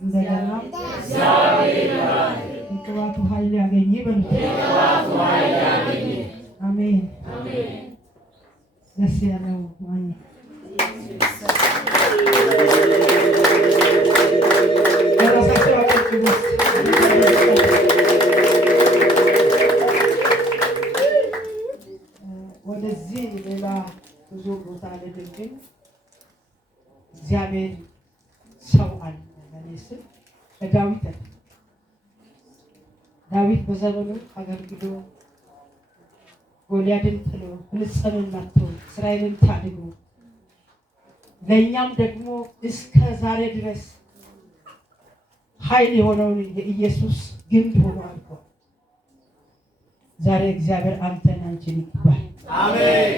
እንደገና የቅባቱ ኃይል ያገኝ በሉት። አሜን። ደስ ያለው ማን ወደዚህ ሌላ ብዙ ቦታ ልድግን እግዚአብሔር ሰው አለ ለኔስ ዳዊት በዘመኑ አገልግሎ ጎልያድን ጥሎ ፍልስጤምን መትቶ እስራኤልን ታድጎ ለእኛም ደግሞ እስከ ዛሬ ድረስ ኃይል የሆነውን የኢየሱስ ግንድ ሆኖ አልፎ ዛሬ እግዚአብሔር አንተን አንቺን ይባል። አሜን።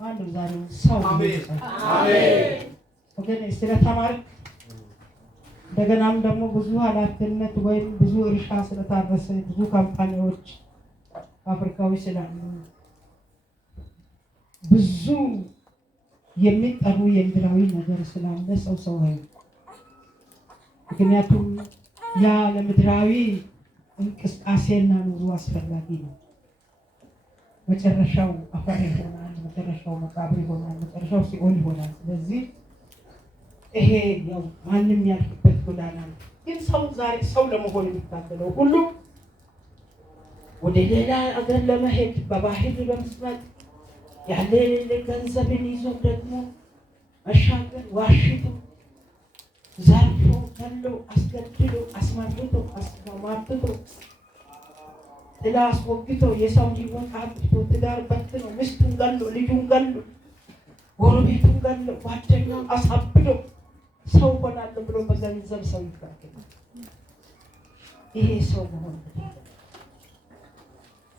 አንዱ ዛሬ ሰው አሜን። ወገኔ ስለተማርክ እንደገናም ደግሞ ብዙ ኃላፊነት ወይም ብዙ እርሻ ስለታረሰ ብዙ ካምፓኒዎች አፍሪካዊ ስላሉ ብዙ የሚጠሩ የምድራዊ ነገር ስላለ ሰው ነው። ምክንያቱም ያ ለምድራዊ እንቅስቃሴና ኑሮ አስፈላጊ ነው። መጨረሻው አፈር ይሆናል፣ መጨረሻው መቃብር ይሆናል፣ መጨረሻው ሲኦል ይሆናል። ስለዚህ ይሄ ያው ማንም ያልፍበት ጎዳና ነው። ግን ሰው ዛሬ ሰው ለመሆን የሚታገለው ሁሉ ወደ ሌላ አገር ለመሄድ በባህል በመስራት ያለ ገንዘብን ይዞ ደግሞ መሻገር ዋሽቶ ዘርፎ ገሎ አስገድሎ አስማርቶ አስማማትቶ ጥላ አስወግቶ የሰው ሕይወት አጥፍቶ ትዳር በትኖ ሚስቱን ገሎ ልጁን ገሎ ጎረቤቱን ገሎ ጓደኛውን አሳብዶ ሰው ሆናለሁ ብሎ በገንዘብ ሰው ይፈርዳል። ይሄ ሰው መሆን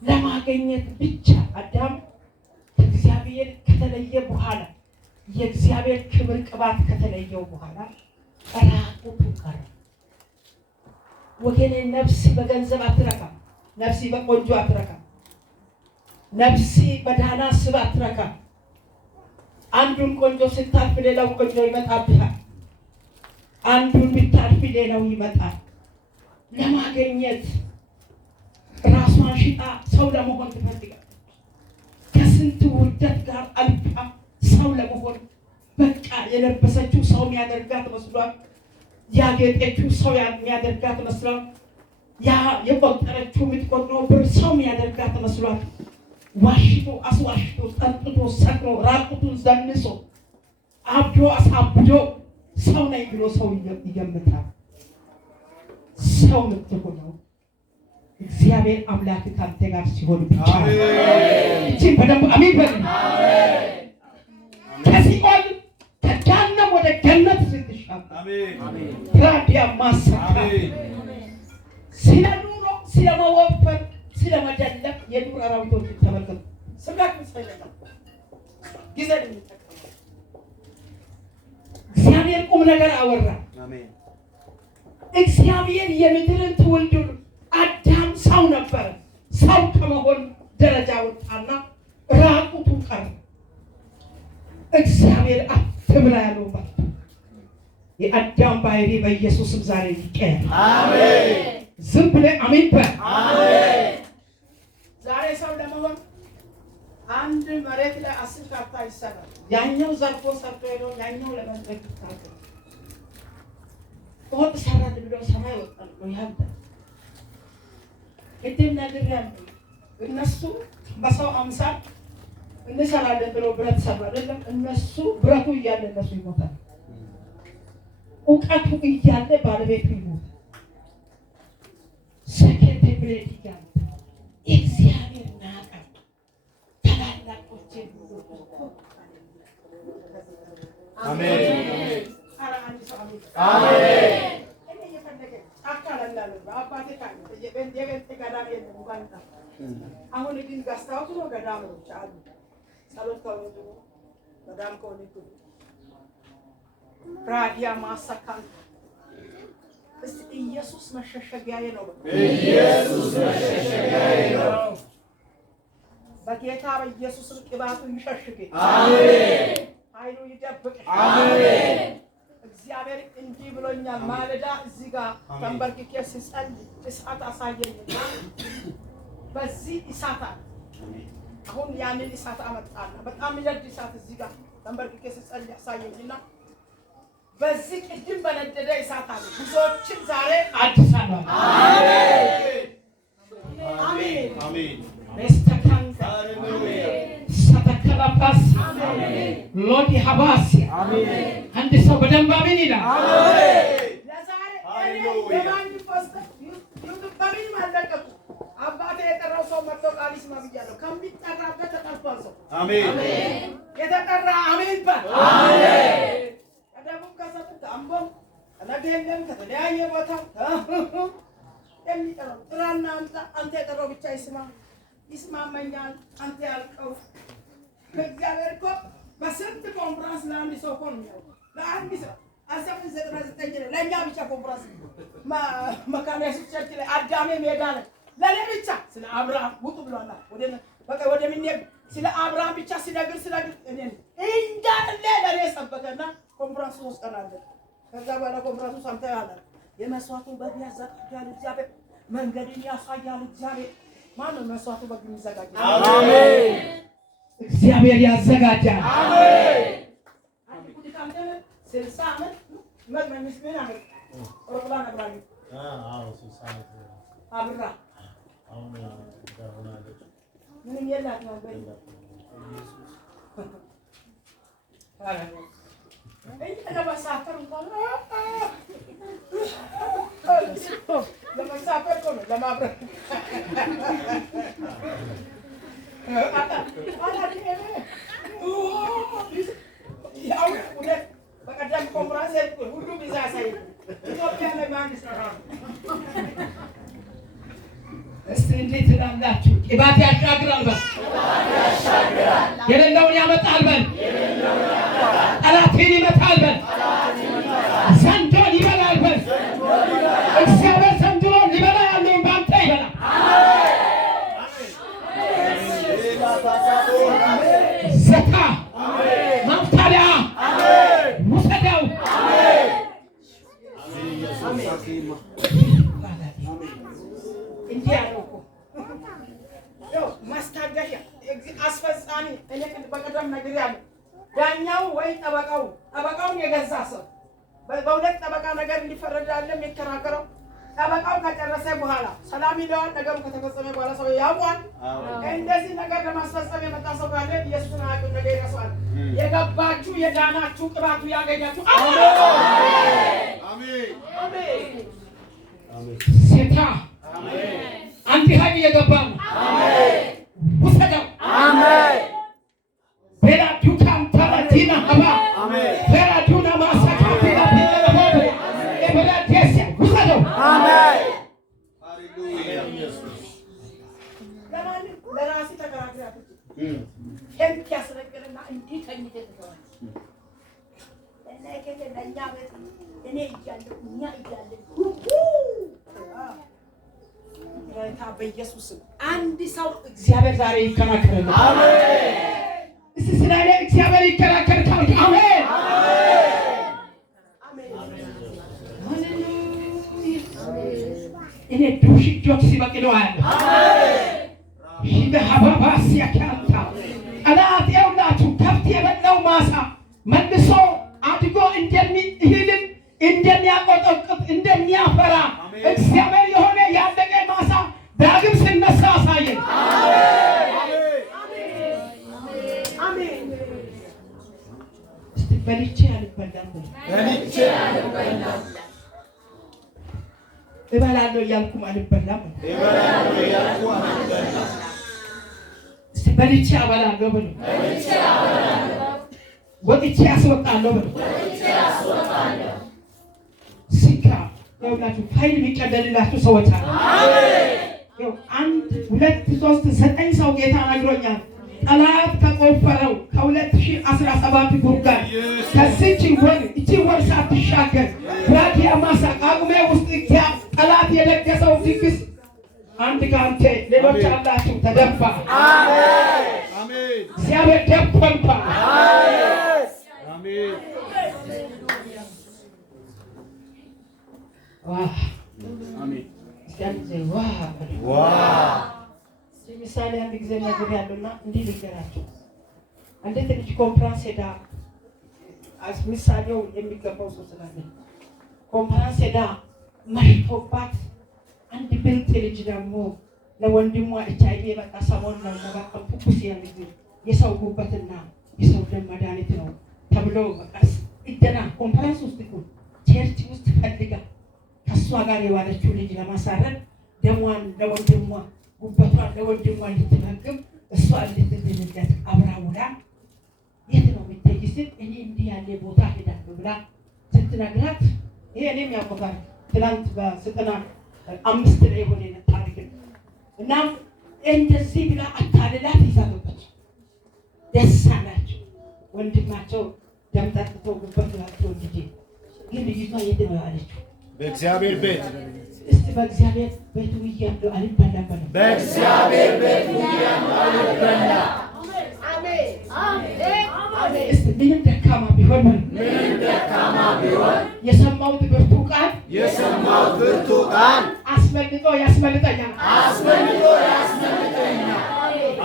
ለማግኘት ብቻ አዳም ከእግዚአብሔር ከተለየ በኋላ የእግዚአብሔር ክብር ቅባት ከተለየው በኋላ ራቁቱ ቀረ። ወገኔ ነፍስ በገንዘብ አትረካም። ነፍስ በቆንጆ አትረካም። ነፍስ በዳና ስብ አትረካም። አንዱን ቆንጆ ስታልፍ ሌላው ቆንጆ ይመጣብሃል። አንዱን ብታልፍ ሌላው ይመጣል። ለማግኘት ራሷን ሽጣ ሰው ለመሆን ትፈልጋለች። ከስንት ውርደት ጋር አልፋ ሰው ለመሆን በቃ የለበሰችው ሰው የሚያደርጋት መስሏል። ያጌጠችው ሰው የሚያደርጋት መስሏል። ያ የቆጠረችው የምትቆጥረው ብር ሰው የሚያደርጋት መስሏል። ዋሽቶ አስዋሽቶ ጠጥቶ ሰክሮ ራቁቱን ዘንሶ አብዶ አሳብዶ ሰው ነኝ ብሎ ሰው ይገምታል። ሰው የምትሆነው እግዚአብሔር አምላክ ካንተ ጋር ሲሆን ብቻ። እቺ በደንብ አሜን በል። ከሲኦል ከገሃነም ወደ ገነት ስትሻገር አሜን። ራዲያ ማሳካ ስለ ኑሮ ስለ መወፈር ስለ መደለቅ የዱር አራዊቶች ተመልከቱ። ስጋት መስፈለጋ ጊዜ እግዚአብሔር ቁም ነገር አወራ። አሜን። እግዚአብሔር የምድርን ትውልድ አዳም ሰው ነበር። ሰው ከመሆን ደረጃ ወጣና ራቁቱ ቀረ። እግዚአብሔር አትብላ ያለው የአዳም ባህሪ በኢየሱስም ዛሬ ይቀየር። አሜን። ዝም ብለህ አሜን በል። አሜን። ዛሬ ሰው ለመሆን አንድ መሬት ላይ 10 ካርታ ይሰራል። ያኛው ዘርፎ ሰርቶ ሄዶ ያኛው ለመንጠቅ ይታገል ወጥ ሰራድ ብሎ ሰማይ ወጣል ነው ያንተ እድም ነገር ያለው እነሱ በሰው አምሳል እንሰራለን ብሎ ብረት ሰራ አይደለም። እነሱ ብረቱ እያለ እነሱ ይሞታል። እውቀቱ እያለ ባለቤቱ ይሞታል። ሰከንድ ብሬድ ይጋል እግዚአብሔር ናቀ ታላላቆች አሜን። አሜን። እኔ የፈለገ አካላላለ አባቴ ካለ የቤት ገዳም የለም እንኳን አሁን ግን ጋስታውቱ ነው ገዳሞች አሉ። ጸሎት ከወጡ ገዳም ከወጡ ራዲያ ማሳካን እስቲ ኢየሱስ መሸሸጊያዬ ነው። ኢየሱስ መሸሸጊያዬ ነው። በጌታ በኢየሱስ ቅባቱ ይሸሽግ። አሜን። ኃይሉ ይደብቅ። አሜን። እግዚአብሔር እንዲህ ብሎኛል። ማለዳ እዚህ ጋር ተንበርክኬ ስጸልይ እሳት አሳየኝና በዚህ እሳት አሁን ያንን እሳት አመጣና በጣም ይለድ እሳት እዚህ ጋር ተንበርክኬ ስጸልይ አሳየኝና በዚህ ቅድም በነደደ እሳት አለ ብዙዎችን ዛሬ አድሳለሁ። አሜን አሜን አሜን በስተካንታ ሰተከላፓስ አሜን ሎዲ ሀባስ አሜን አንድ ሰው በደንብ አሜን ይላል። አሜን ለዛሬ የማን ፖስት ዩቲዩብ በምን ማለቀቁ አባቴ የጠራው ሰው መጥቶ ቃል ይስማ ብያለሁ። ከሚጠራበት ተጠርቷል ሰው አሜን የተጠራ አሜን በል አሜን ከደቡብ ከሰጡት አምቦም ከነገለም ከተለያየ ቦታ የሚጠራው ጥራና አንተ የጠራው ብቻ ይስማመኛል። አንተ ያልከው በእግዚአብሔር እኮ በስንት ኮንፍራንስ ለአንድ ሰው እኮ ነው የሚያውቀው። ለአንድ ሰው 1999 ለእኛ ብቻ ኮንፍራንስ መካነ ኢየሱስ ቸርች ላይ አዳሜ ሜዳ ላይ ለኔ ብቻ ስለ አብርሃም ውጡ ብሏል። ወደ ምንሄድ ስለ አብርሃም ብቻ ሲነግር እኔ እንዳለ ለኔ ሰበከና ኮንፍራንስ ውስጥ ቀናለ። ከዛ በኋላ ኮንፍራንሱ ሰምተሃል። የመስዋዕቱን በግ ያዘጋጃል እግዚአብሔር፣ መንገድን ያሳያል እግዚአብሔር። ማነው መስዋዕቱ በግ የሚዘጋጅ? አሜን እግዚአብሔር ያዘጋጃል። አሜን አንተ ቁጥር ካንተ 60 ዓመት መንግስት ምን አመት ኦሮላ ነግራኝ 60 ዓመት አብራ አሁን ዳሆናለች ምን ይላል ነው ኢየሱስ ለማሳፈር እንኳን ለማሳፈር ነው ለማብረር ያው በቀደም ኮንፍራንስ ሁሉ ቢዛ ሳይ ኢትዮጵያ ላይ ማን ይሰራል? እስቲ እንዴት ትላላችሁ? ቅባት ያሻግራል በል የሌለውን ያመጣል በል ጠላትን ይመታል በል ዘንዶን ይበላል በል እግዚአብሔር ዘንዶን ሊበላ ያለውን በአንተ ይበላል። ዘካ ማፍታሊያ ውሰደው እንዲህ ያለው እኮ ማስታገሻ አስፈጻሚ እኔ በቀደም ነግሬያለሁ። ዳኛው ወይ ጠበቃውን የገዛ ሰው በሁለት ጠበቃ ነገር እንዲፈረድ አለ የሚከራከረው። ጠበቃው ከጨረሰ በኋላ ሰላም ይለዋል። ነገሩ ከተፈጸመ በኋላ ሰው ያውቃል። እንደዚህ ነገር ለማስፈጸም የመጣ ሰው ካለ ኢየሱስን አያውቅም፣ ነገር ይረሳዋል። የገባችሁ የዳናችሁ ቅባቱ ያገኛችሁ። አሜን አሜን አሜን ሴታ አሜን አንተ ሀይ የገባ አሜን ውሰደው አሜን በላ ዱካም ታላቲና ሀባ አሜን በላ ዱና ማሳካቲና ቢለበደ በላ ደስ ውሰደው አሜን ሃሌሉያ ኢየሱስ ለማን ለራሲ ተከራክራቱ እንት ያስረገረና እንዲህ ተኝተ ተዋል እና ለኛ ቤት እኔ እያለሁ እኛ እያለሁ ጌታ በኢየሱስ አንድ ሰው እግዚአብሔር ዛሬ ይከራከራል። አሜን እስቲ ስለኔ እግዚአብሔር ይከራከራል። አሜን አሜን ሃሌሉያ እኔ ዱሽጆች ሲበቅለው አለ። አሜን ይሄ ሀባባስ ያካንታ አላት ያውላችሁ ከፍት የበላው ማሳ መልሶ አድጎ እህልን እንደሚያቆጠቁጥ እንደሚያፈራ እግዚአብሔር የሆነ ያደገ ማሳ ዳግም ሲነሳ አሳየን። አሜን እስቲ በልቼ አልበላም እበላለሁ እያልኩም አልበላም እስቲ በልቼ አበላለሁ ብሎ ወጥቼ አስወጣለሁ ብሎ ሲካ ያውላችሁ ፋይል የሚቀደልላችሁ ሰዎች አሉ። አሜን 1 2 3 9 ሰው ጌታ ነግሮኛል። ጠላት ከቆፈረው ከ2017 ጉርጋድ ከዚች ወር ሳትሻገር ራዲያ ማሳ ቃጉሜ ውስጥ ጠላት የለገሰው ድግስ አንድ ካንተ ሌሎች አላችሁ ተደፋ። አሜን አሜን እግዚአብሔር ደፈንባ። አሜን አሜን አሜን። ምሳሌ አንድ ጊዜ ነገር ያለውና እንዲህ ልንገራቸው። አንዲት ልጅ ኮንፈረንስ ሄዳ ምሳሌው የሚገባው ሰው ስላለ ኮንፈረንስ ሄዳ መሽቶባት አንድ ብልጥ ልጅ ደግሞ ለወንድሟ HIV የመጣ ሰሞን ነው ለባከም ፉኩስ ያለኝ የሰው ጉበትና የሰው ደም መድኃኒት ነው ተብሎ በቃስ እደና ኮንፈረንስ ውስጥ እኮ ቸርች ውስጥ ፈልጋ ከሷ ጋር የዋለችው ልጅ ለማሳረፍ ደሟን ለወንድሟ ጉበቷን ለወንድሟ እንድትመግብ እሷ እንድትድንለት አብራ ውላ የት ነው የምትሄጂ ስትል እኔ እንዲህ ያለ ቦታ ሄዳለሁ ብላ ስትነግራት ይሄ እኔም ያውቃል ትናንት በ95 ላይ የሆነ ታሪክ እና እንደዚህ ብላ አታልላት ይዛለች። ደስ አላቸው። ወንድማቸው ደም ጠጥቶ ጉበት ያለው ልጅ ግን ልጅቷ የት ነው ያለችው? በእግዚአብሔር ቤት። እስቲ በእግዚአብሔር ቤት ውያለሁ አልበላም። በእግዚአብሔር ቤት ውያለሁ አልበላም። አሜን አሜን። እስቲ ምንም ደካማ ቢሆን የሰማሁት ብርቱ ቃል አስመልጦ ያስመልጠኛል።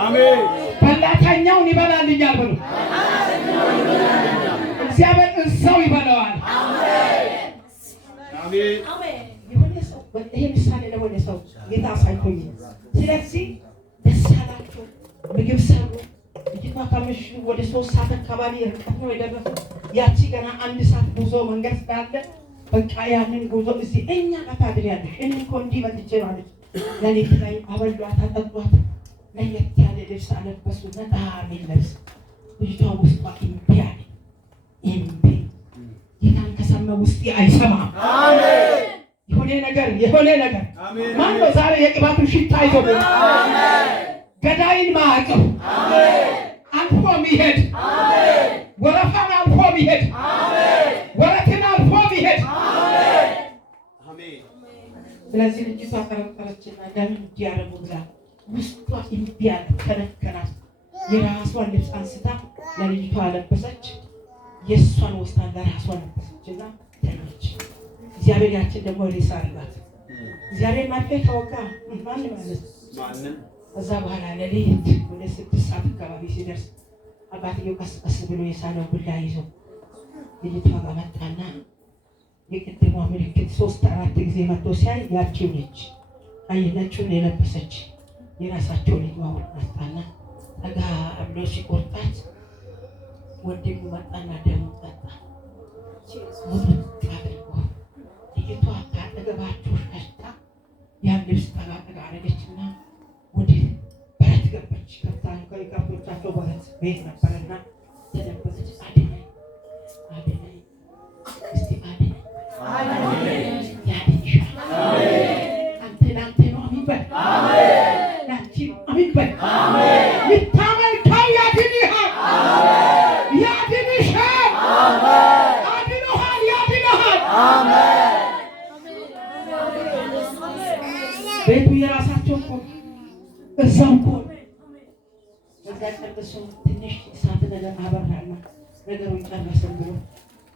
አሜን። በላተኛውን ይበላልኛል ብሎ እግዚአብሔር እዛው ይበላዋል። አሜን። የሆነ ሰው ይሄ ምሳሌ ለሆነ ሰው ጌታ አሳይቶኝ፣ ስለዚህ ደስ አላቸው። ምግብ ሰሩ። ልጅቷ ከምሽቱ ወደ 3 ሰዓት አካባቢ ርቀት ነው የደረሰው። ያቺ ገና 1 ሰዓት ጉዞ መንገድ ስላለ በቃ ያንን ጉዞ እዚህ እኛ ጋር ታድሪያለሽ። እኔ እኮ እንዲህ መጥቼ ማለት ለሊት ላይ አበሏት፣ አጠጧት። ለየት ያለ ልብስ አለበሱ፣ ነጣ የሚል ልብስ። ልጅቷ ውስጧ እምቢ አለ። እምቢ ጌታን ከሰማ ውስጤ አይሰማም። አሜን። የሆነ ነገር ማን ነው ዛሬ የቅባቱን ሽታ ይዞ ገዳይን ማዕቀብ አልፎ ሚሄድ ወረፋን አልፎ ሚሄድ ወረትን አልፎ ሚሄድ። ስለዚህ ልጅቷ ተረጠረችና ለምን እንዲያረጉ ብላ ውስጧ እምቢ አለ፣ ከነከናት። የራሷን ልብስ አንስታ ለልጅቷ አለበሰች። የእሷን ወስታ ለራሷ ለበሰችና ተኛች። እግዚአብሔር ያችን ደግሞ ሬሳ አድርጋት። እግዚአብሔር ማርኬ ታወቃ ማንም ማለት ከዛ በኋላ ለሌሊት ወደ 6 ሰዓት አካባቢ ሲደርስ አባትየው ቀስ ብሎ የሳለው ቡላ ይዞ ልጅቷ ጋር መጣና የቅድሟ ምልክት 3-4 ጊዜ መጥቶ ሲያይ ያቺው ነች። ነጩን የለበሰች የራሳቸው ልጅ ማውጣት መጣና ጠጋ ብሎ ሲቆርጣት ወንድሙ መጣና ደሙ ጠጣ። አድርጎ ልጅቷ ካጠገባቸው ሸሽታ ያን ልብስ ጠጋ አደረገችና ወደ በረት ገባች። ከብቶቻቸው በረት ቤት ነበረና ተደበሰች። አድነኝ እስቲ አድነኝ ያድንሻል። አንተ ነው አሜን በል። ያንቺ አሜን በል። ልታመልከው ያድንሻል። ቤቱ የራሳቸው እኮ እዛው እኮ በዛ ቀደሱ ትንሽ እሳት ነገር አበራና ነገሩን ጨረስን ብሎ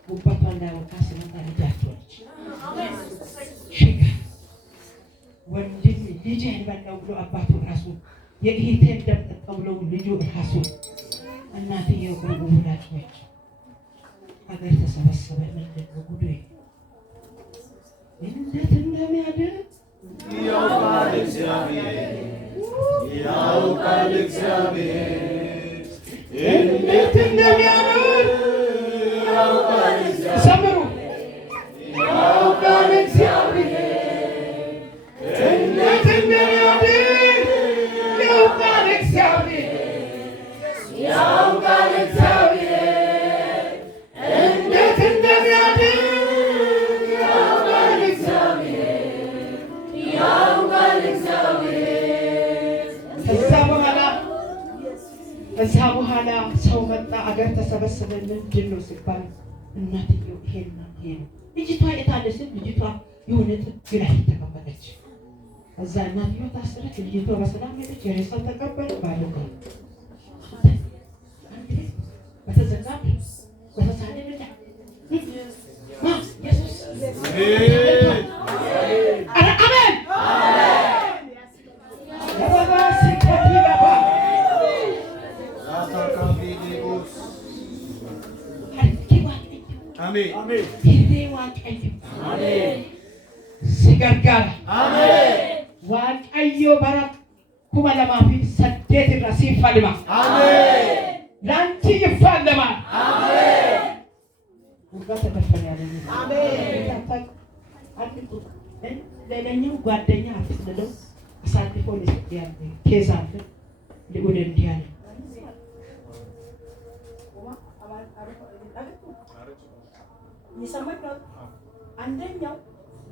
ጉባቷ እንዳይወጣ ስለታ ልጃቸው ነች። ወንድም ልጅ አይበላው ብሎ አባቱ ራሱ የእህቴን ደም ጠጣው ብሎ ልጁ ራሱ እናትየው ጉዳች ነች። ሀገር ተሰበሰበ። ምንድን ነው ጉዱ? እንዴት እንደሚያድር ያውቃል እግዚአብሔር፣ እንዴት እንደሚያድር ያውቃል እግዚአብሔር። ሰምሩ ያውቃል እግዚአብሔር፣ እንዴት እንደሚያድር ያውቃል እግዚአብሔር፣ ያውቃል እግዚአብሔር፣ እንዴት እንደሚያድር ያውቃል እግዚአብሔር፣ ያውቃል እግዚአብሔር። ከዛ በኋላ ሰው መጣ፣ አገር ተሰበሰበ። ምንድን ነው ሲባል እናትየው ይሄና ይሄ ነው። ልጅቷ የታለች? ልጅቷ የሆነ ጥግ ላይ ተቀመጠች። እዛ እናትየው ታሰረች። ልጅቷ በሰላም ሄደች። የሬሳው ተቀበለ። ባለው በተዘጋ በተሳለ Birree Waaqayyo. Sigargaara. Waaqayyo bara 2008 irraa siif falma. Laanchi ይፋለማል. ውጋት ተፈኛለ። ለለኛው ጓደኛ አትስልለው አሳልፎ ለሰጥያለ ኬዝ አለ ልዑል እንዲህ አለ ይሰማል። አንደኛው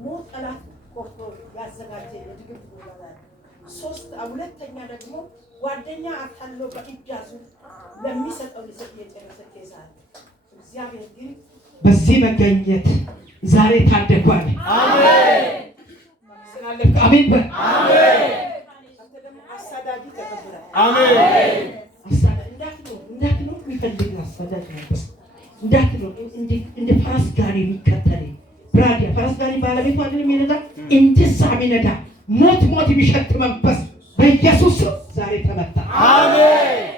ሞት ጠላት ቆርጦ ያዘጋጀ የድግም ይባላል። ሁለተኛ ደግሞ ጓደኛ አታሎ በእጃዙ ለሚሰጠው ለሰጥ የጨረሰ ኬዝ አለ። እግዚአብሔር ግን በዚህ መገኘት ዛሬ ታደጓል። አሜን። አሜን በል። አሜን። አንተ ደግሞ አሳዳጅ ተቀበለ። አሜን። እንዳትኖር የሚፈልግ አሳዳጅ ነው። እንዳትኖር እንደ ፈረስ ጋሪ የሚከተል ብራዲያ ፈረስ ጋሪ ባለቤቱ አይደል የሚነዳ እንድሳ የሚነዳ ሞት የሚሸት መንፈስ በኢየሱስ ዛሬ ተመታ። አሜን።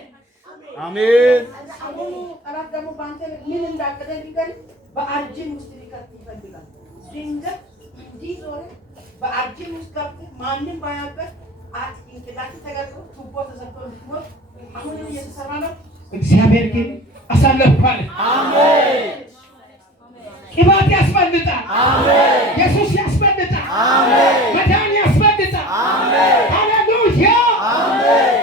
አሜን። አሁን ጠላት ደግሞ ባንተ ምን እንዳቀደ ሊገል በአርጅን ውስጥ ሊከት ይፈልጋል። ድንገት እንዲህ ዞረ በአርጅን ውስጥ ገብቶ ማንንም ባያበት እንቅላፍ ተገርቶ ቱቦ ተዘግቶ ልትሞት አሁን እየተሰራ ነው። እግዚአብሔር ግን አሳልፏል። አሜን። ቅባት ያስፈልጣል። አሜን። ኢየሱስ ያስፈልጣል። አሜን። መዳን ያስፈልጣል። አሜን። ሃሌሉያ። አሜን።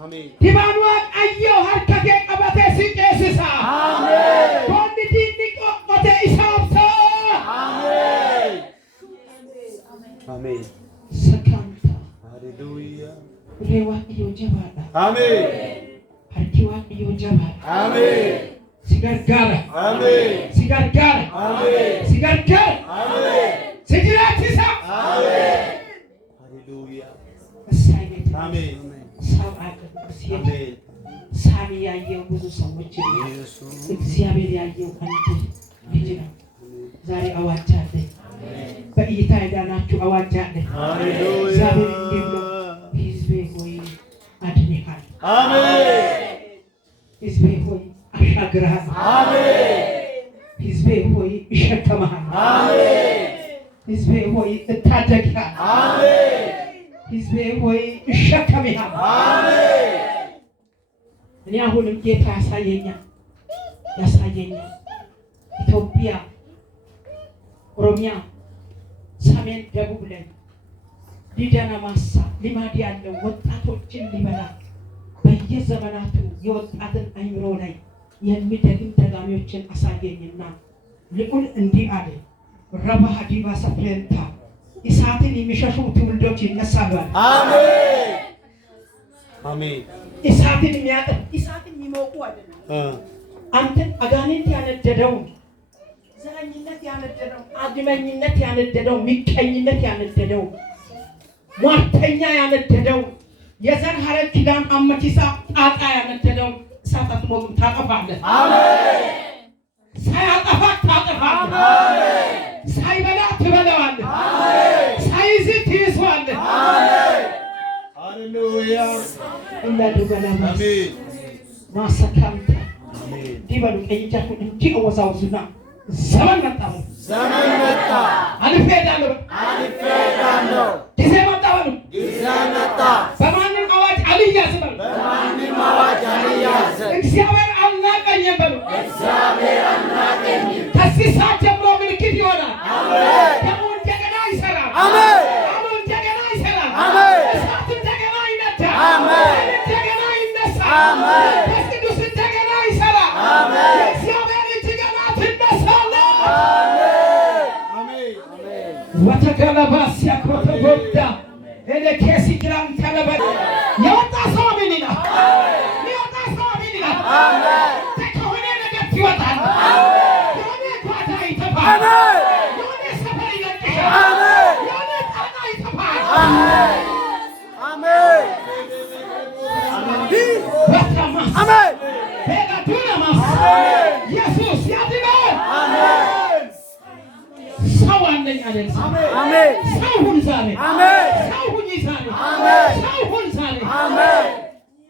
አሜን። ዲባኑ አዮ ሀርከቴ ቀበቴ ሲቄስሳ አሜን። ወንዲ ዲቆቆቴ ኢሳብሳ አሜን። አሜን። ሰካንታ ሃሌሉያ። ሬዋ ይወጀባላ አሜን። ሀርኪዋ ይወጀባላ አሜን። ሲጋርጋራ አሜን። ሲጋርጋራ አሜን። ሲጋርጋራ አሜን። ሲጅራቲሳ አሜን። ሃሌሉያ። እሳይነት አሜን። ሰው አሜን። ሳሚ ያየው ብዙ ሰዎች እግዚአብሔር ያየው አንተ ልጅ ነው። ዛሬ አዋጅ አለ። በእይታ የዳናችሁ አዋጅ አለ። ሃሌሉያ። እግዚአብሔር እንዲህ ነው፣ ሕዝቤ ሆይ አድንሃለሁ። አሜን። ሕዝቤ ሆይ አሻግርሃለሁ። አሜን። ሕዝቤ ሆይ እሸከምሃለሁ። አሜን። ሕዝቤ ሆይ እታደግሃለሁ። አሜን። ሕዝቤ ሆይ እሸከምሃለሁ። አሜን። እኔ አሁንም ጌታ ያሳየኛል ኢትዮጵያ፣ ኦሮሚያ፣ ሰሜን፣ ደቡብ ላይ ሊደና ማሳ ልማድ ያለው ወጣቶችን ሊበላ በየዘመናቱ የወጣትን አይምሮ ላይ የሚደግም ደጋሚዎችን አሳየኝና ልዑል እንዲህ አለ፣ ረባ ዲባ ሰፍሬንታ እሳትን የሚሸሹ ትውልዶች ይነሳሉ። አሜን። አሜን። እሳትን የሚያጠፍ እሳትን የሚሞቁ አይደለም። አንተን አጋንንት ያነደደው፣ ዘረኝነት ያነደደው፣ አድመኝነት ያነደደው፣ ምቀኝነት ያነደደው፣ ሟርተኛ ያነደደው፣ የዘር ሐረግ ኪዳን አመቺሳ ጣጣ ያነደደው እሳት አትሞቅም፣ ታጠፋለህ። አሜን። ሳያጠፋ ታጠፋለህ። አሜን። ሳይበላ ትበላዋለህ። አሜን። ሳይዝ ትይዘዋለህ። አሜን። ሃሌሉያ። እንዳዱበላ አሜን። ማሰካምታ አሜን። ዲበሉ ቀይጃችሁ እንዲህ አወዛውዙና ዘመን መጣ። ዘመን መጣ። አልፌዳለሁ። ጊዜ መጣ። ጊዜ መጣ። በማንም አዋጅ አልያዝም። በማንም አዋጅ አልያዝም። እግዚአብሔር አልናቀኝም በሉ። እግዚአብሔር አልናቀኝም። ከዚህ ሰዓት ጀምሮ ምልክት ይሆናል። አሜን። ደግሞ እንደገና ይሰራል። አሜን። ደግሞ እንደገና ይሰራል። አሜን። እሳት እንደገና ይነዳል። አሜን። እንደገና ይነሳል። አሜን። ቅዱስ እንደገና ይሰራል። አሜን። እግዚአብሔር እንደገና ትነሳለህ። አሜን። አሜን። ወተገለባስ ያኮተ ጎዳ እኔ ከሲ ግራም ተለበ የወጣ ሰው ምን ይላል? አሜን። የወጣ ሰው ምን ይላል? አሜን። ተከሆነ ነገር ይወጣል። አሜን። የሆነ ጓዳ ይተፋል። አሜን። የሆነ ሰፈር ይለቅሻል። አሜን። የሆነ ጣጣ ይተፋል። አሜን። አሜን። ወተማስ አሜን። በጋዱናማስ አሜን። ኢየሱስ ያድናል። አሜን። ሰው አለኝ አለኝ። አሜን። ሰው ሁን ዛሬ። አሜን። ሰው ሁን ዛሬ። አሜን። ሰው ሁን ዛሬ። አሜን።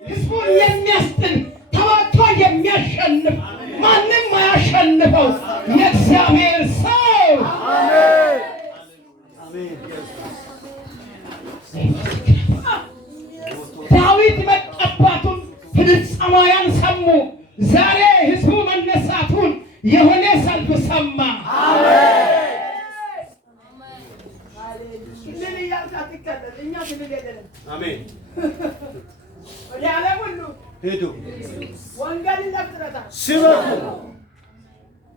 ሕዝቡን የሚያስጥል ተዋግቶ የሚያሸንፍ ማንም አያሸንፈው የእግዚአብሔር ሰው አሜን አሜን ዳዊት መቀባቱን ፍልስጤማውያን ሰሙ። ዛሬ ሕዝቡ መነሳቱን የሆነ ሰልፍ ሰማ። ክልል እያልክ አትከተል። እኛ ክልል የለንም። አሜን ወደ ዓለም ሁሉ ሄዱ ወንጌልን ለፍጥረታት ስበኩ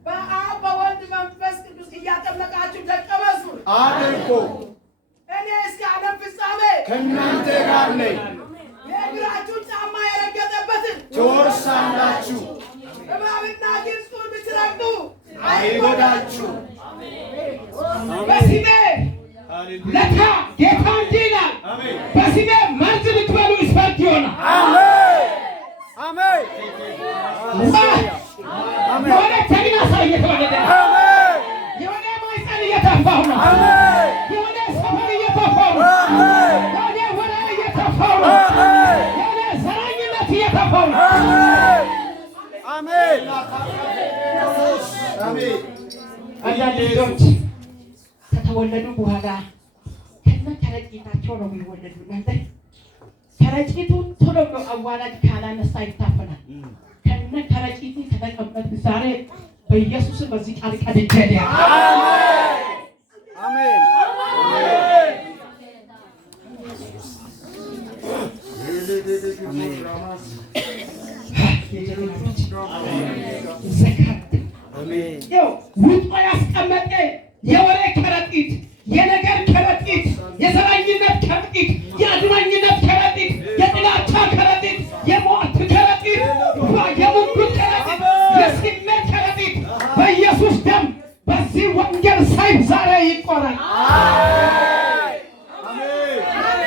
በአብ በወልድ መንፈስ ቅዱስ እያጠመቃችሁ ደቀ መዝሙር አድርጉ። እኔ እስከ ዓለም ፍጻሜ ከእናንተ ጋር ነኝ። የእግራችሁ ጫማ የረገጠበትን ትወርሳላችሁ፣ እባብና ጊንጡን ብትረግጡ አይጎዳችሁ። በስሜ ሃሌሉያ ለካ ጌታ እንዲህ ይላል፣ አሜን በስሜ መርዝ ብትበሉ እስፈርት ይሆናል። አሜን የሆነ ጀግና ሰው እየተወለደ ነው። የሆነ ማይፀን እየተፋሁ ነው። የሆነ ሰፈር እየተፋሁ ነው። የሆነ ወሬ እየተፋሁ ነው። የሆነ ዘረኝነት እየተፋሁ ነው። አሜን አሜን አንዳንድ ልጆች ከተወለዱ በኋላ ከነ ከረጢታቸው ነው የሚወለዱ። እናንተ ከረጢቱን ቶሎ ነው አዋላጅ ካላነሳ ይታፈናል። ከነ ከረጢቱ ከተቀመጥ ዛሬ በኢየሱስ በዚህ ቃል ቀድጄ አሜን ውጦ ያስቀመጠ የወሬ ከረጢት፣ የነገር ከረጢት፣ የዘረኝነት ከረጢት፣ የአድማኝነት ከረጢት፣ የጥላቻ ከረጢት፣ የሞት ከረጢት፣ የሙግት ከረጢት፣ የስሜት ከረጢት በኢየሱስ ደም በዚህ ወንጌል ሰይፍ ዛሬ ይቆረጥ።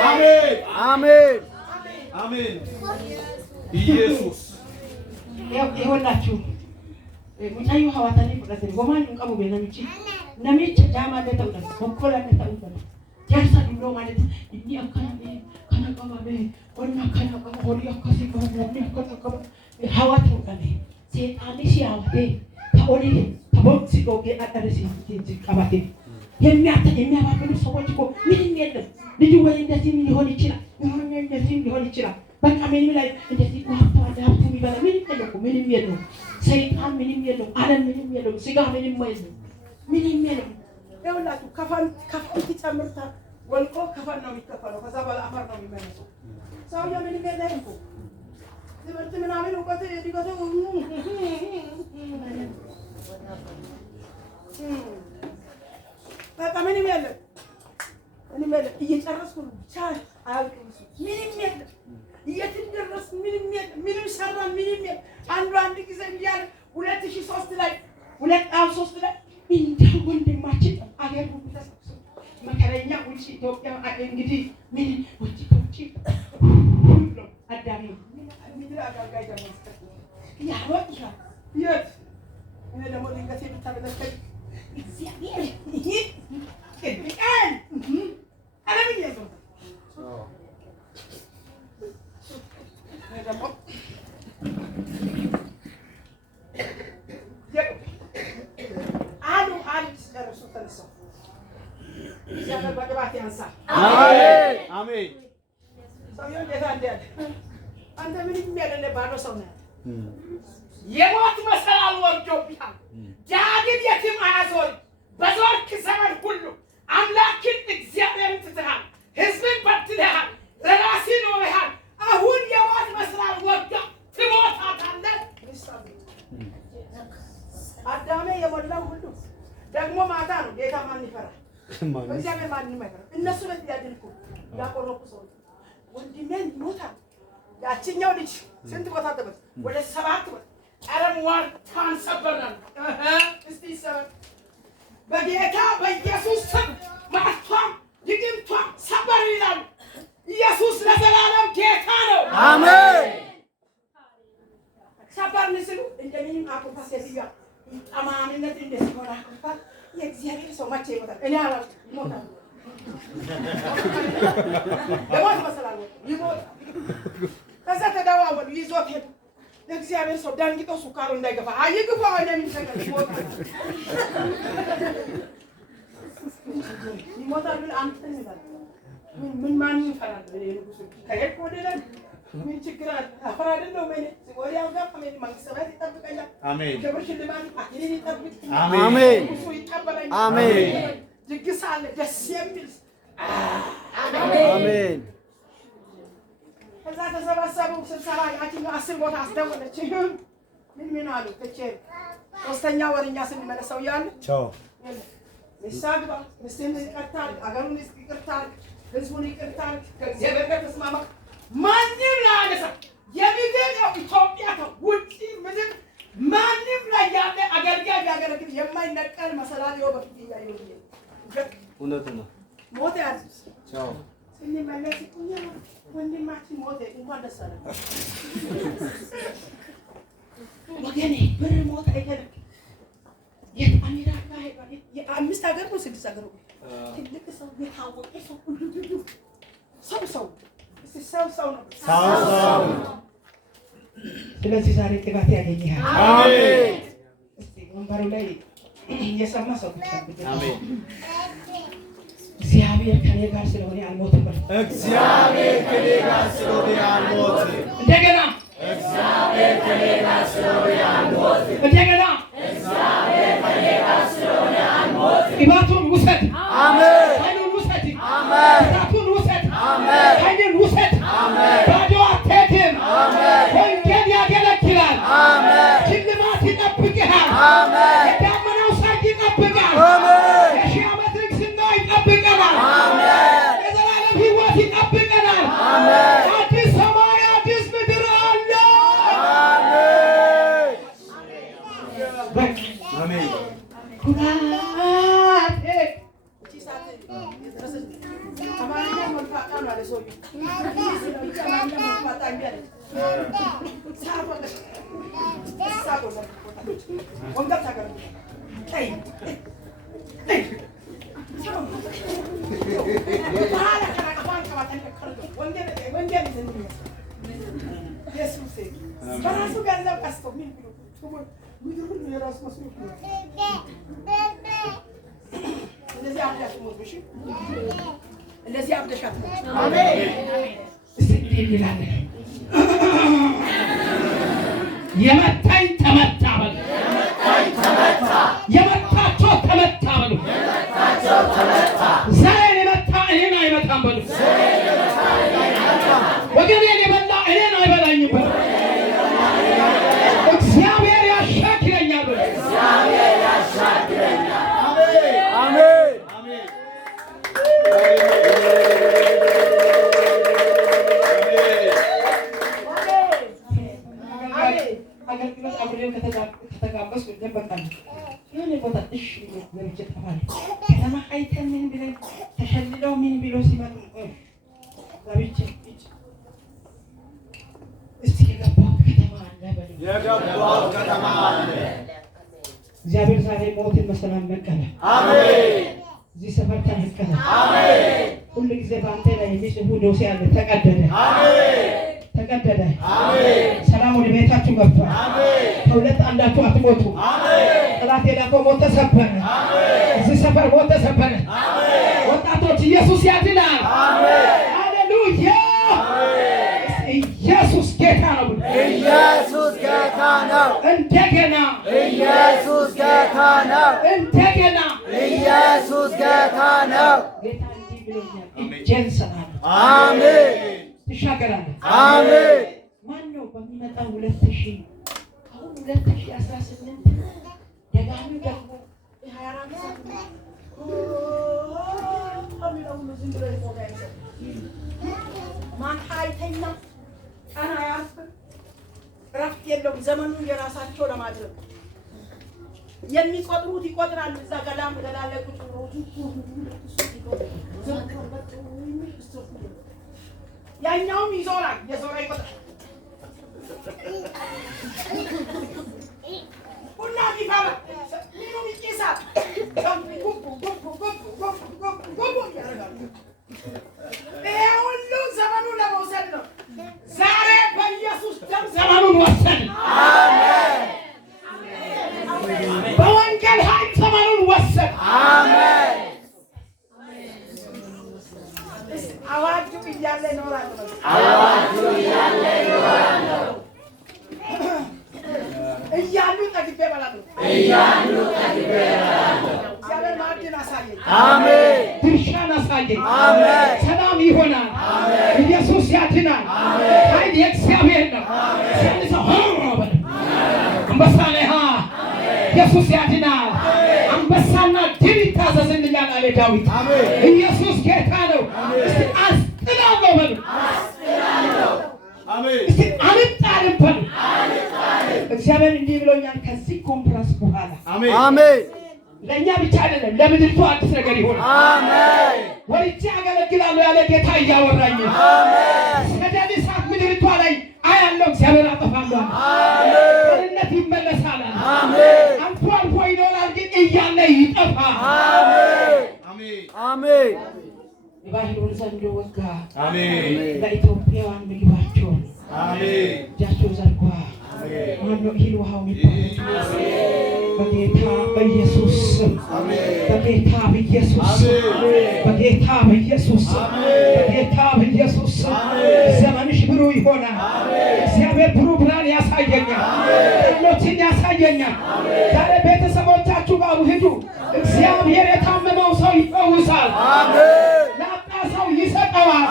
አሜን አሜን አሜን ኢየሱስ ይኸውላችሁ ሙጫዩ ሐዋታኒ ፍቅረት ጎማን ቀሙ በነምጪ ነሚች ጃማለ ተውደ ወኮላነ ተውደ ጃርሳ ዱሎ ማለት እኒ አካናቤ ከነቀማቤ ወና ከነቀማ ሆሊ አካሲ ከሆነ አካተቀማ ሐዋት ወቀኔ ሴጣን ሲያውቴ ከኦሊ ከቦክሲ ጎጌ አጠረሲ ቀባቴ የሚያባብሉ ሰዎች እኮ ምንም የለም። ልጁ ወይ እንደዚህ ሊሆን ይችላል፣ እንደዚህ ሊሆን ይችላል። በቃ ምንም ላይ እንደዚህ ሀብቱ የሚበላ ምንም የለም፣ ምንም የለም። ሰይጣን ምንም የለም፣ ዓለም ምንም የለም፣ ስጋ ምንም የለም፣ ምንም የለም። ይኸውላችሁ ከፈን ትጨምርታ ወልቆ ከፈን ነው የሚከፈለው። ከዛ በኋላ አፈር ነው የሚመለሰው። ሰውዬው ምንም የለም እኮ ትምህርት ምናምን እውቀት ዲገቱ በቃ ምንም የለም፣ ምንም የለም። እየጨረስኩ ነው ብቻ አያልቅም። ምንም የለም፣ የትም ደረስኩ። ምንም የለም፣ ምንም ሰራን፣ ምንም የለም። አንድ ጊዜ እያለ 2003 ላይ 2003 ላይ እንደው ወንድማችን አገር ሁሉ ተሰብስቦ መከረኛ ውጭ ኢትዮጵያ እንግዲህ ምን ውጭ ከውጭ ሁሉ አዳሚ ምድር አጋጋይ ደረስኩ ያወጣ የት እኔ ደግሞ ድንገት የምታበለከኝ እግዚአብሔር ይሄ ከቢቃን አለምን ያዘው ደግሞ ደረሱ ተነሳው እግዚአብሔር በቅባት ያንሳል። አሜን አሜን ሰውየው ጌታ እንዲያለ አንተ ምንም ያለለ ባዶ ሰው ነህ። የሞት መሰላል ወርዶብሃል። ዳግም የትም አያዞርም። በዞርክ ዘመን ሁሉ አምላክን እግዚአብሔርን ትተሃል። ሕዝብን በድለሃል። ለራስህ ኖረሃል። አሁን የሞት መሰላል ወርዶ ትሞታታለህ። አዳሜ የሞላው ሁሉ ደግሞ ማታ ነው። ጌታ ማን ይፈራል? እግዚአብሔር ማንንም አይፈራም። እነሱ በት ያድልኩ ያቆረቁ ሰው ወንድሜን ይሞታል። ያችኛው ልጅ ስንት ቦታ ተበት ወደ 7 ቦታ አረም ዋርታን ሰበራል። እስቲ ሰበር በጌታ በኢየሱስ ስም ማጥቷም ድግምቷም ሰበር ይላል። ኢየሱስ ለዘላለም ጌታ ነው። አሜን ሰበር ንስሉ እንደምንም አቁፋ ሲያ አማንነት እንደዚህ ሆነ አቁፋ የእግዚአብሔር ሰው መቼ ይሞታል? እኔ አላውቅም። ይሞታል። ለሞት መሰላል ይሞታል። ከዛ ተደዋወሉ ይዞት ሄዱ። የእግዚአብሔር የእግዚአብሔር ሰው ዳንግጦ ሱካሩ እንዳይገፋ አይግፋ አይደለም ይሰቀል ይሞታል ይሞታል ብል አንተ ይላል ምን ማን ይፈራል ለንጉስ ከሄድኩ ወደለ ምን ችግር አለ አፈራ አይደለም ማለት ወዲያው ጋር ከመን መንግስት ሰማይ ይጠብቀኛል አሜን ክብር ሽልማት አክሊል ይጠብቅ አሜን እሱ ይቀበለኛል አሜን ድግስ አለ ደስ የሚል አሜን ከዛ ተሰባሰቡ ስብሰባ ያቺን 10 ቦታ አስደወለች ምን አሉ ተቼ ሶስተኛ ወርኛ ስንመለሰው ያለ ቻው ሚሳግባ ምስቴን ይቀርታል አገሩን ይቀርታል ህዝቡን ይቀርታል ከእግዚአብሔር ጋር ተስማማ ማንም ያለሰ የሚገኘው ኢትዮጵያ ውጪ ምድር ማንም ላይ ያለ አገልጋይ ያገለግል የማይነቀል መሰላል በፊት ያየው እውነት ነው ሞት ያዝ ቻው ስንመለስ ወንድማችን ሞት እንኳን ደስ አለ ወገኔ ብር ሞት አይከለክ የአሚራ ላይ የአምስት ሀገር ነው 6 ሀገር ነው ትልቅ ሰው የታወቀ ሰው ሰው ሰው ነው ሰው ስለዚህ ዛሬ ጥጋት ያገኘሃል አሜን እስቲ ወንበሩ ላይ የሰማ ሰው ብቻ አሜን እግዚአብሔር ከኔ ጋር ስለሆነ አልሞትም እግዚአብሔር ከኔ ጋር ስለሆነ አልሞትም እንደገና እግዚአብሔር ከኔ ጋር ስለሆነ አልሞትም እንደገና እግዚአብሔር ከኔ ጋር ስለሆነ አልሞትም ኢባቱን ውሰድ አሜን ኃይሉን ውሰድ አሜን ኢባቱን ውሰድ አሜን ኃይሉን ውሰድ አሜን ባዶ አትሄድም አሜን ወንጌል ያገለግላል አሜን ሽልማት ይጠብቅሃል አሜን የዳመናው ሳጅ ይጠብቅሃል አሜን የሺህ ዓመት ንግስና ይጠብቀናል አሜን የዘላለም ሕይወት ይጠብቀናል አሜን አዲስ ሰማይ አዲስ ምድር አለ አሜን አሜን ኩራቴ ቺሳቴ የተረሰ አማርኛ መልፋታ ነው አለ ሰው አማርኛ መልፋታ እንዲያለ ሳቦለ ሳቦለ ወንገታ ጋር ታይ ባላ ከራቀፋን ከማተን ከከርዶ ወንጌል እንደዚህ ኢየሱስ በራሱ ገንዘብ ቀስቶ ምን ብሎ ምድሩን የራሱ መስሎ እንደዚህ አብዳሽ ሞትሽ እንደዚህ አብዳሽ አትሞት አሜን እስቲ ይላል የመታኝ ተመታ በል የመታኝ ተመታ የመታቸው ተመታ በል የመታቸው ተመታ ዛሬ የመታ እኔን አይመታም በል ዛሬ የመታ እኔን አይመታም ወገኔን የበላ እኔን አይበላኝም በል እግዚአብሔር ያሻግረኛል በል እግዚአብሔር ያሻግረኛል አሜን አሜን አገልግሎት አብሬው ከተጋበዝኩ ደበቃለሁ የሆነ ቦታ እሺ ለምቼ ተባለ ከተማ አይተን ምን ብለን ተሸልለው ምን ብሎ ሲመጡ ጋብቼ እስቲ የገባው ከተማ አለ በል የገባው ከተማ አለ እግዚአብሔር ዛሬ ሞትን መሰላም መቀለ አሜን እዚህ ሰፈር ተነቀለ አሜን ሁሉ ጊዜ ባንተ ላይ የሚጽፉ ዶሴ አለ ተቀደደ አሜን ተቀደደ አሜን ሰላም ወደ ቤታችሁ ገብቷል አሜን ከሁለት አንዳችሁ አትሞቱ አሜን ጠላት የላከው ሞት ተሰበረ አሜን እዚህ ሰፈር ሞት ተሰበረ አሜን ወጣቶች ኢየሱስ ያድናል አሜን ሃሌሉያ አሜን ኢየሱስ ጌታ ነው ኢየሱስ ጌታ ነው እንደገና ኢየሱስ ጌታ ነው እንደገና ኢየሱስ ጌታ ነው ጌታ እንዲህ ብሎኛል እጄን እሰጥሃለሁ አሜን ትሻገራለህ አሜን ማነው በሚመጣው 2000 አሁን 2018 ደጋሚ ደግሞ 24 ሰዓት አሚራው ዝም ብሎ ይቆያል ማን አይተኛ ቀና ያርፍ ረፍት የለውም ዘመኑን የራሳቸው ለማድረግ የሚቆጥሩት ይቆጥራሉ እዛ ገላም ገላለቁ ያኛውም ይዞራል የዞራ ይቆጥራል ሁላ ቢባባ ምንም ይቂሳል ሁሉ ዘመኑ ለመውሰድ ነው ዛሬ በኢየሱስ ደም ዘመኑን ወሰድን እያለ እኖራለሁ። እያሉ ጠግቤ እበላለሁ። እግዚአብሔር ማዕድን አሳየኝ። አሜን። ድርሻን አሳየኝ። አሜን። ሰላም ይሆናል። ኢየሱስ ያድናል። ኃይል የእግዚአብሔር ነው። ሰው አንበሳ ነህ። ኢየሱስ ያድናል። አንበሳና ድብ ይታዘዝልኛል አለ ዳዊት። ኢየሱስ ጌታ ነው። እስቲ አስጥላለሁ በሉ። እስቲ አልጣልም በሉ። እግዚአብሔር እንዲህ ብሎኛል። ከዚህ ኮንፈረንስ በኋላ አሜን። ለእኛ ብቻ አይደለም ለምድሪቱ አዲስ ነገር ይሆናል። አሜን። ወርጄ አገለግላለሁ ያለ ጌታ እያወራኝ ነው። አሜን። ሰደድ እሳት ምድሪቷ ላይ አያለው። እግዚአብሔር አጠፋለሁ። ጦርነት ይመለሳል። አልፎ አልፎ ይኖራል፣ ግን እያለ ይጠፋል። አሜን። የባህሩን ዘንዶ ወጋ። አሜን። ለኢትዮጵያውያን ምግባቸውን እጃቸው ዘርጓ። ማነው ይህን ውሃው ይባላል? በጌታ በኢየሱስ በጌታ በኢየሱስ በጌታ በኢየሱስ በጌታ በኢየሱስ ዘመንሽ ብሩህ ይሆናል። እግዚአብሔር ብሩህ ብርሃን ያሳየኛል። ሌሎችን ያሳየኛል። ዛሬ ቤተሰቦቻችሁ ጋር ሂዱ። እግዚአብሔር የታመመው ሰው ይፈውሳል። ላጣ ሰው ይሰጠዋል።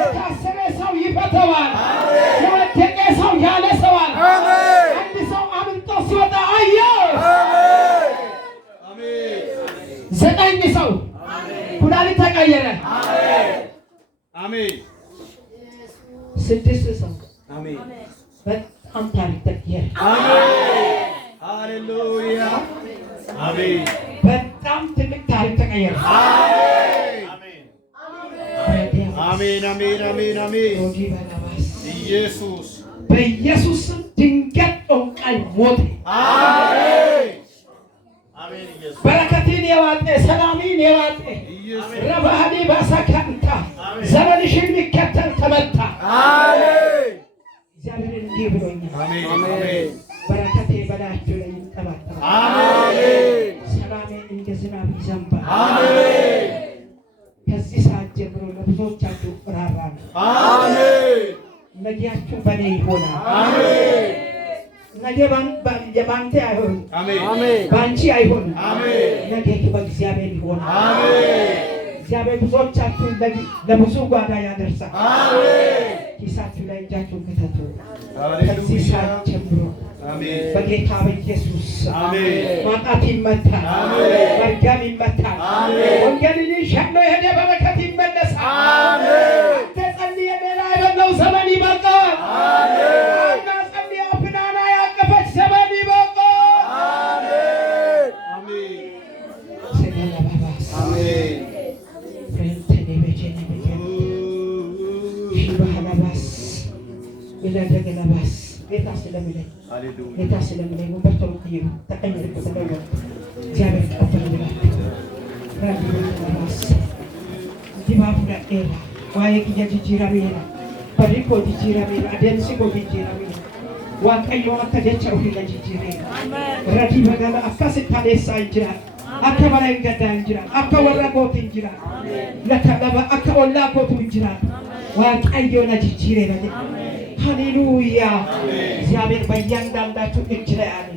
የታሰረ ሰው ይፈተዋል። የወደቀ ሰው ያነሰዋል። አንድ ሰው አምልጦ ሲወጣ አየሁ። 9 ሰው ኩላሊት ተቀየረ። አሜን። 6 ሰው አሜን። በጣም ታሪክ ተቀየረ። አሜን። ሃሌሉያ። አሜን። በጣም ትልቅ ታሪክ ተቀየረ። አሜን። አሜን። አሜን። አሜን። ኢየሱስ በኢየሱስ ስም ድንገት ጠንቋይ ሞተ። አሜን። በረከትን የዋጠ ሰላምን የዋጠ ረባህዲ ባሳካንታ ዘመንሽን የሚከተል ተመታ። አሜን። እግዚአብሔር እንዲህ ብሎኛል። አሜን። በረከቴ በላያችሁ ላይ ይንጠባጠባል። አሜን። ሰላሜ እንደ ዝናብ ይዘንባል። አሜን። ከዚህ ሰዓት ጀምሮ ለብዙዎቻችሁ እራራለሁ። አሜን። ነጊያችሁ በእኔ ይሆናል። አሜን። ነገ ባንተ አይሆንም። አሜን። ባንቺ አይሆንም። አሜን። ነገ በእግዚአብሔር ይሆናል። አሜን። እግዚአብሔር ብዙዎቻችሁን ለብዙ ጓዳ ያደርሳል። አሜን። ኪሳችሁ ላይ እጃችሁን ክተቱ። ሃሌሉያ። ከዚህ ሰዓት ጀምሮ አሜን። በጌታ በኢየሱስ አሜን። ማጣት ይመታል። አሜን። መርገም ይመታል። አሜን። ወንጌልን ሸኖ የሄደ በረከት ይመለሳል። አሜን። አንተ ጸልየ ሌላ የበላው ዘመን ይበቃል። አሜን። እና ጸልየ ብናና ያቀፈች ዘመን ይበቃል። አሜን። አሜን። ሰላባባስ አሜን። ፍሬንተኔ በጀኔ በጀኔ ሽባሃላባስ ይለደገላባስ ጌታ ስለሚለኝ ሃሌሉያ። ጌታ ስለሚለኝ ወንበር ቶሎ ቀይሩ። ተቀየርኩ ተለወጠ። እግዚአብሔር ቀበል ብላችሁ ራዲዮስ ዲባቡራ ኤራ ዋዬ ኪያ ጅጅራሜራ በሪኮ ጅጅራሜራ አደምሲ ኮ ጅጅራሜራ ዋቀዮ አከ ጀቻ ኡፊላ ጅጅሬራ ረዲ በገላ አካስ ታዴሳ እንጅራ አከ በላይ ገዳ እንጅራ አከ ወራ ኮት እንጅራ ለከለባ አከ ኦላ ኮቱ እንጅራ ዋቀዮ ና ጅጅሬራ ሃሌሉያ። እግዚአብሔር በእያንዳንዳችሁ እጅ ላይ አለ።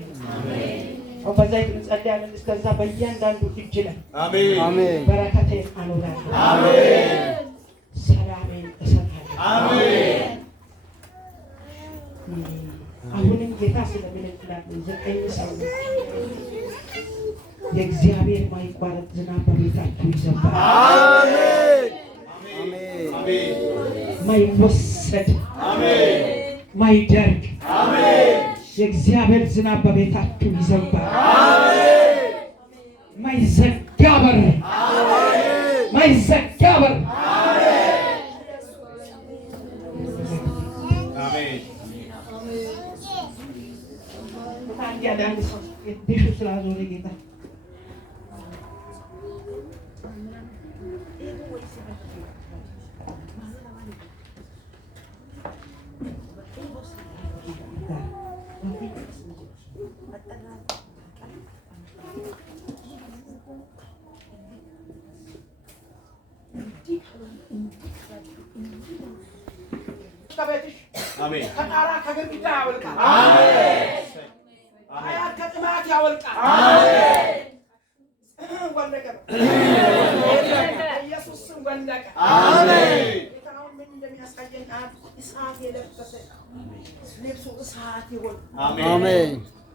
በዛይት እንጸልያለን። እስከዛ በእያንዳንዱ እጅ ላይ አሜን። በረከቴን አኖራለሁ። አሜን። ሰላሜን እሰጣለሁ። አሜን። አሁንም ጌታ ስለሚለቅላል 9 ሰዎች የእግዚአብሔር ማይቋረጥ ዝናብ በቤታችሁ ይዘንባል። አሜን። ማይወሰድ አሜን። ማይደርግ አሜን። የእግዚአብሔር ዝናብ በቤታችሁ ይዘንባል። አሜን። ማይዘጋ በር ማይዘጋ በር አሜን። ያዳን ሰው ዲሹ ስላዞረ ጌታ ከቤትሽ አሜን ከጣራ ከግድግዳ ያወልቃል። አሜን አያት ከጥማት ያወልቃል። አሜን ወለቀ ኢየሱስ ወለቀ። አሜን ታውን ምን እንደሚያሳየን እሳት የለበሰ ልብሱ እሳት ይሆን። አሜን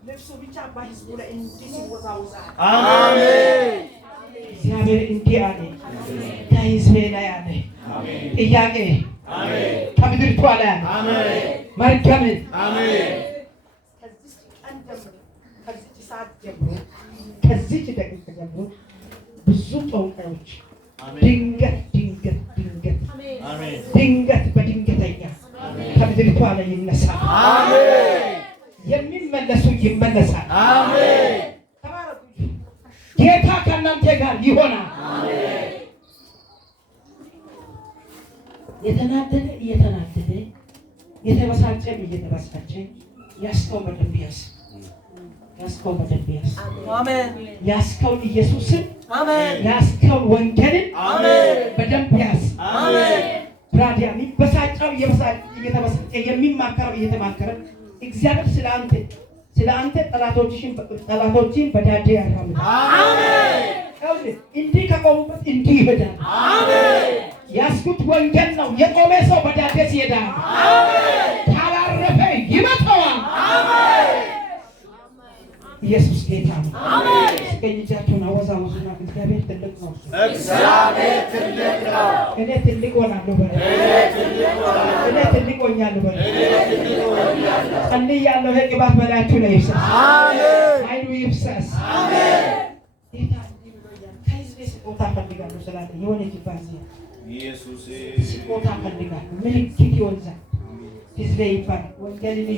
ልብሱ ብቻ በሕዝቡ ላይ እንዲህ ሲወዛወዛ አሜን እግዚአብሔር እንዲህ አለ ከሕዝቤ ላይ አለ ጥያቄ ከምድርቷ ላይ አለ መርገምን ከዚህ ቀን ጀምሮ ከዚህ ሰዓት ጀምሮ ከዚህ ደቂቃ ጀምሮ ብዙ ጠንቋዮች ድንገት በድንገተኛ ከምድርቷ ላይ ይነሳል። የሚመለሱ ይመለሳል። ጌታ ከእናንተ ጋር ይሆናል። የተናደደ እየተናደደ የተበሳጨም እየተበሳጨ ያስከው በደንብ ያዝ። ያስከው በደንብ ያዝ። አሜን። ያስከው ኢየሱስን አሜን። ያስከው ወንጌልን አሜን። በደንብ ያዝ። አሜን። ብራዲያ የሚበሳጨው እየተበሳጨ የሚማከረው እየተማከረ እግዚአብሔር ስለአንተ ጠላቶችን በዳዴ ያራምዳል። አሜን። እንዲህ ከቆሙበት እንዲህ ይሄዳል። አሜን። ያስኩት ወንጌል ነው። የቆመ ሰው በዳዴ ይሄዳል። አሜን። ካላረፈ ይመጣዋል። አሜን። ኢየሱስ ጌታ ነው። አሜን። እስከኝቻችሁን አወዛውዙና እግዚአብሔር ትልቅ ነው። እግዚአብሔር ትልቅ ነው። እኔ ትልቅ ሆናለሁ በለ። እኔ ትልቅ ሆኛለሁ በለ። ጸልያለሁ። ቅባት በላያችሁ ላይ ይፍሰስ። አሜን። ኃይሉ ይፍሰስ። አሜን። ጌታ እንዲህ ብሎኛል። ከሕዝቤ ስጦታ እፈልጋለሁ ስላለ የሆነ ጅባዝ ኢየሱስ ስጦታ እፈልጋለሁ ምልክት ይወዛል። ሕዝቤ ይባላል ወንጌልን